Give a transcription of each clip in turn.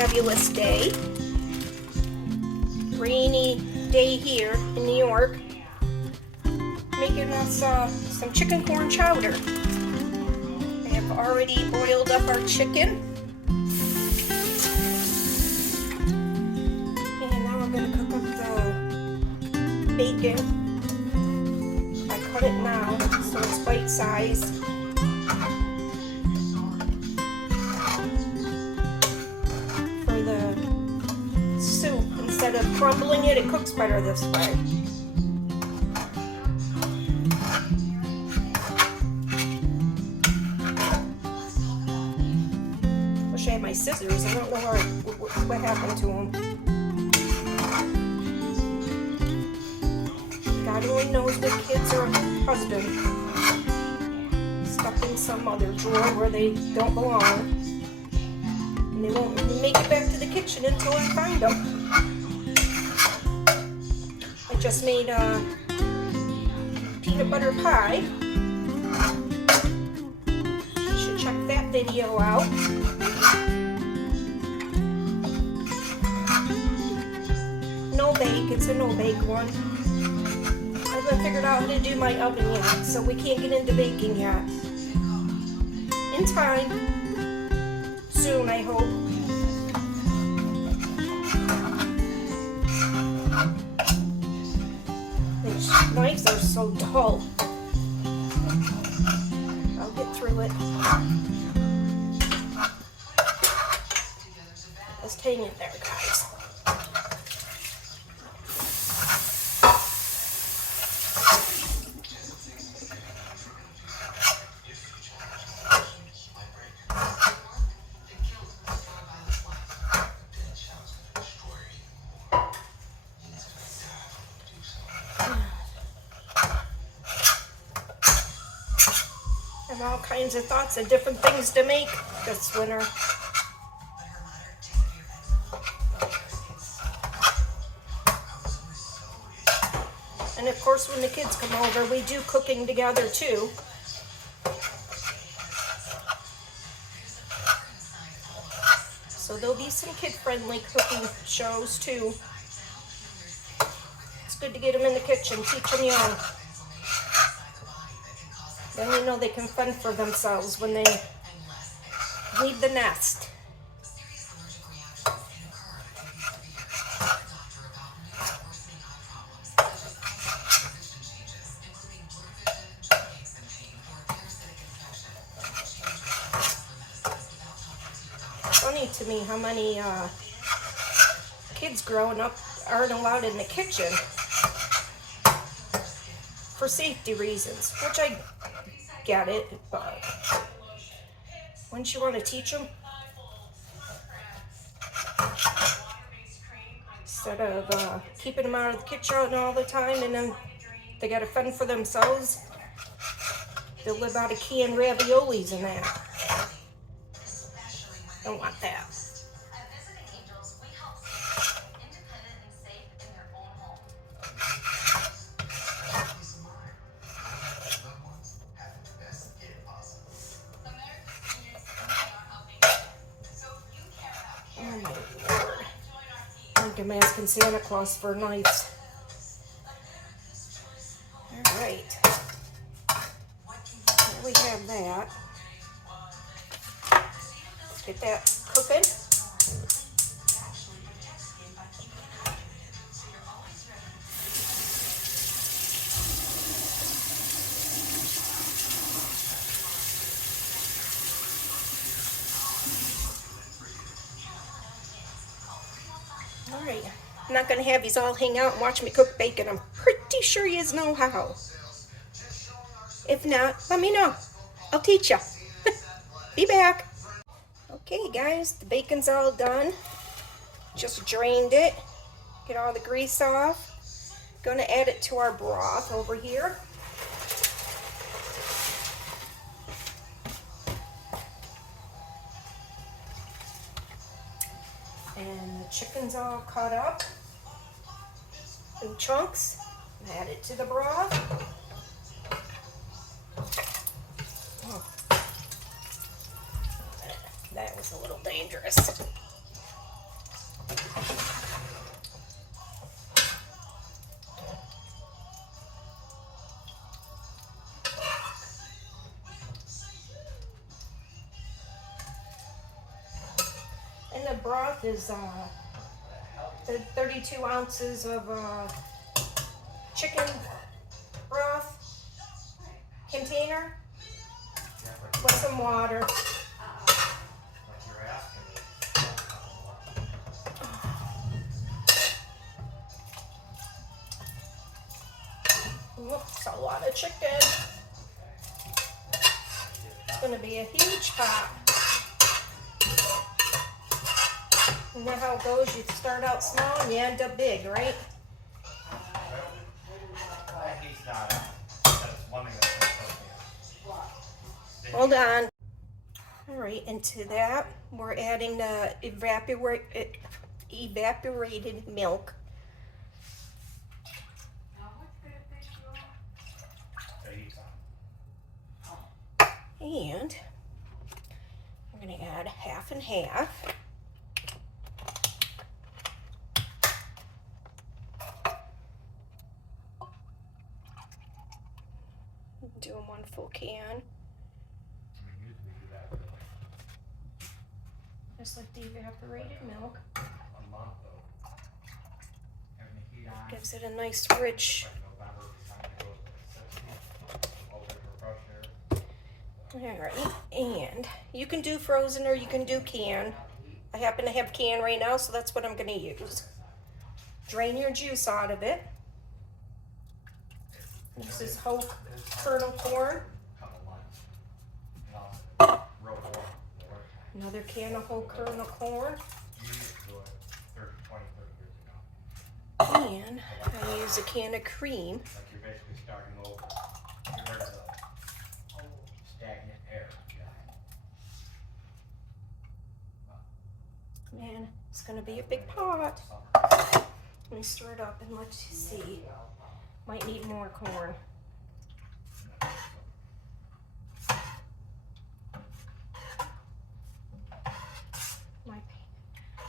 fabulous day. Rainy day here in New York. Making us some chicken corn chowder. I have already boiled up our chicken. And now I'm going to cook up the bacon. I cut it now so it's bite-sized. For the soup, instead of crumbling it, it cooks better this way. Wish I had my scissors. I don't know what happened to them. God only knows what kids or husband stuck in some other drawer where they don't belong. And they won't make it back to the kitchen until I find them. I just made a peanut butter pie. You should check that video out. No bake, it's a no bake one. I haven't figured out how to do my oven yet, so we can't get into baking yet. In time. Soon, I hope. These knives are so dull. I'll get through it. Just hang it there, guys. All kinds of thoughts of different things to make this winter. And of course, when the kids come over, we do cooking together too. So there'll be some kid-friendly cooking shows too. It's good to get them in the kitchen, teach them young. Then you know they can fend for themselves when they leave the nest. Funny to me how many kids growing up aren't allowed in the kitchen for safety reasons, which I get it, but wouldn't you want to teach them? Instead of keeping them out of the kitchen all the time and then they gotta fend for themselves. They'll live out of canned raviolis and that. Don't want that. I'm asking Santa Claus for knives. Alright. There we have that. Let's get that cooking. Alright, I'm not going to have these all hang out and watch me cook bacon. I'm pretty sure you know how. If not, let me know. I'll teach you. Be back. Okay guys, the bacon's all done. Just drained it. Get all the grease off. Gonna add it to our broth over here. And the chicken's all cut up in chunks. Add it to the broth. Oh. That was a little dangerous. broth is the 32 ounces of chicken broth container with some water. It's a lot of chicken. It's going to be a huge pot. You know how it goes, you start out small and you end up big, right? Hold on. Alright, into that we're adding the evaporated milk. And we're going to add half and half. Do one full can. Just like the evaporated milk. Gives it a nice rich. Alright, and you can do frozen or you can do can. I happen to have can right now, so that's what I'm going to use. Drain your juice out of it. This is whole kernel corn. Another can of whole kernel corn. And I use a can of cream. Man, it's gonna be a big pot. Let me stir it up and let's see. Might need more corn.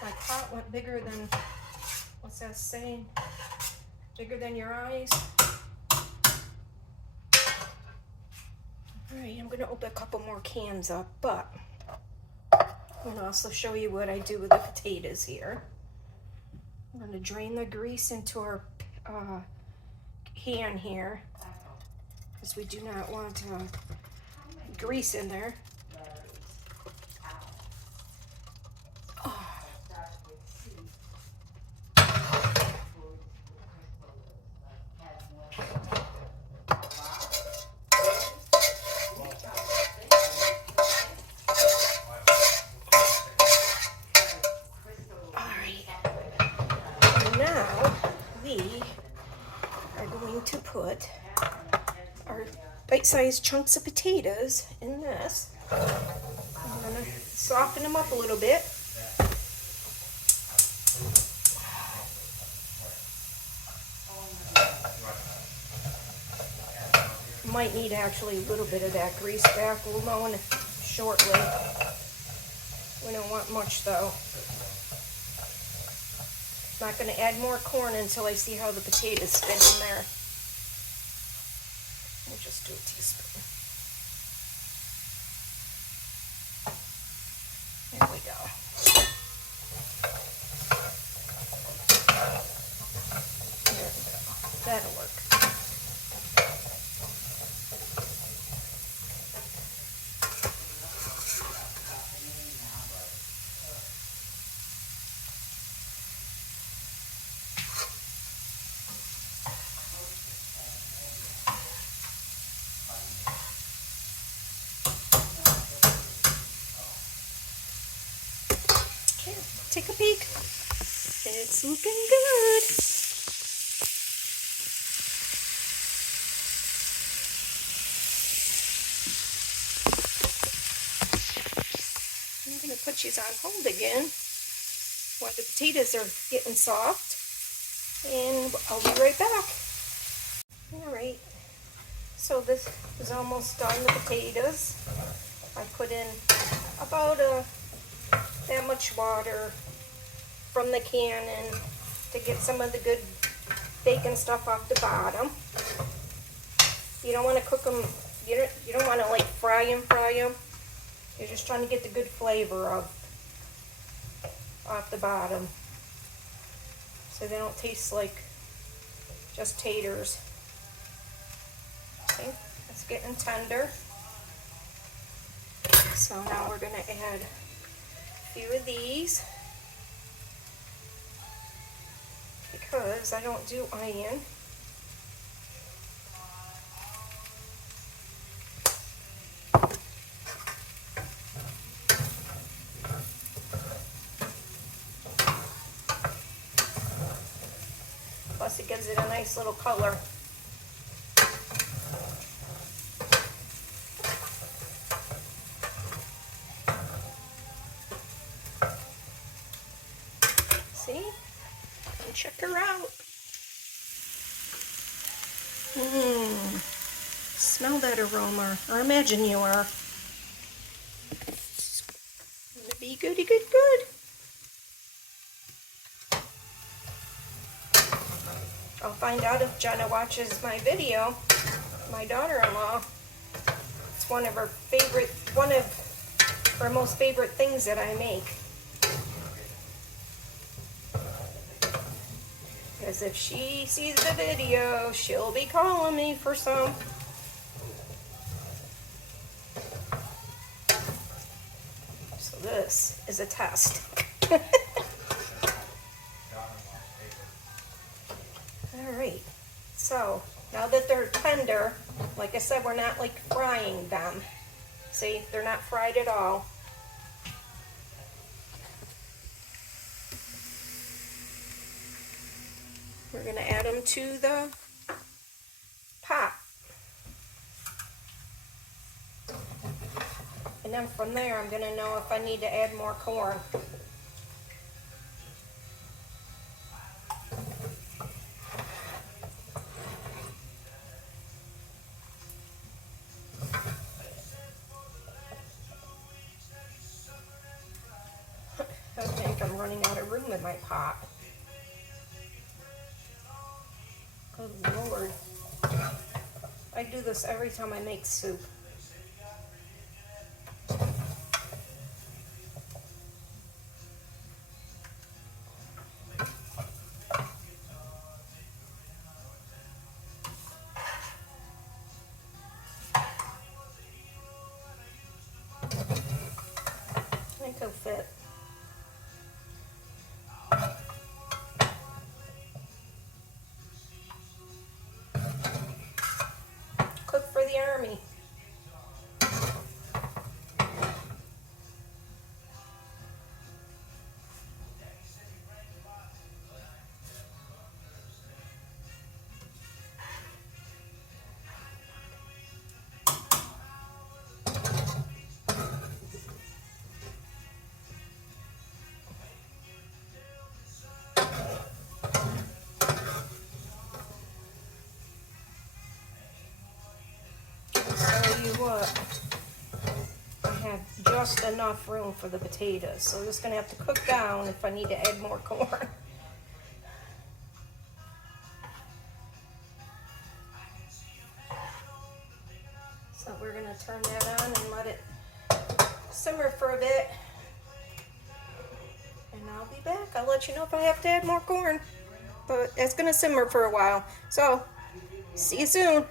My pot went bigger than, what's that saying? Bigger than your eyes. Alright, I'm gonna open a couple more cans up, but I'm gonna also show you what I do with the potatoes here. I'm gonna drain the grease into our can here, because we do not want grease in there. To put our bite-sized chunks of potatoes in this. I'm gonna soften them up a little bit. Might need actually a little bit of that grease back. We'll know in shortly. We don't want much though. Not going to add more corn until I see how the potatoes fit in there. We'll just do a teaspoon. There we go. There we go. That'll work. Take a peek. It's looking good. I'm going to put these on hold again while the potatoes are getting soft, and I'll be right back. Alright, so this is almost done, the potatoes. I put in about that much water from the can and to get some of the good bacon stuff off the bottom. You don't want to cook them, you don't want to like fry them. You're just trying to get the good flavor off the bottom so they don't taste like just taters. Okay, it's getting tender. So now we're going to add a few of these because I don't do onion. Plus it gives it a nice little color. See? And check her out. Smell that aroma, or imagine you are. It's gonna be goody good good. I'll find out if Jenna watches my video. My daughter-in-law. It's one of her most favorite things that I make. Because if she sees the video, she'll be calling me for some. So this is a test. Alright, so now that they're tender, like I said, we're not like frying them. See, they're not fried at all. We're going to add them to the pot. And then from there, I'm going to know if I need to add more corn. I think I'm running out of room in my pot. Good Lord. I do this every time I make soup. I think it'll fit. Cook for the army. Tell you what, I have just enough room for the potatoes, so I'm just going to have to cook down if I need to add more corn. So we're going to turn that on and let it simmer for a bit. And I'll be back. I'll let you know if I have to add more corn. But it's going to simmer for a while. So, see you soon.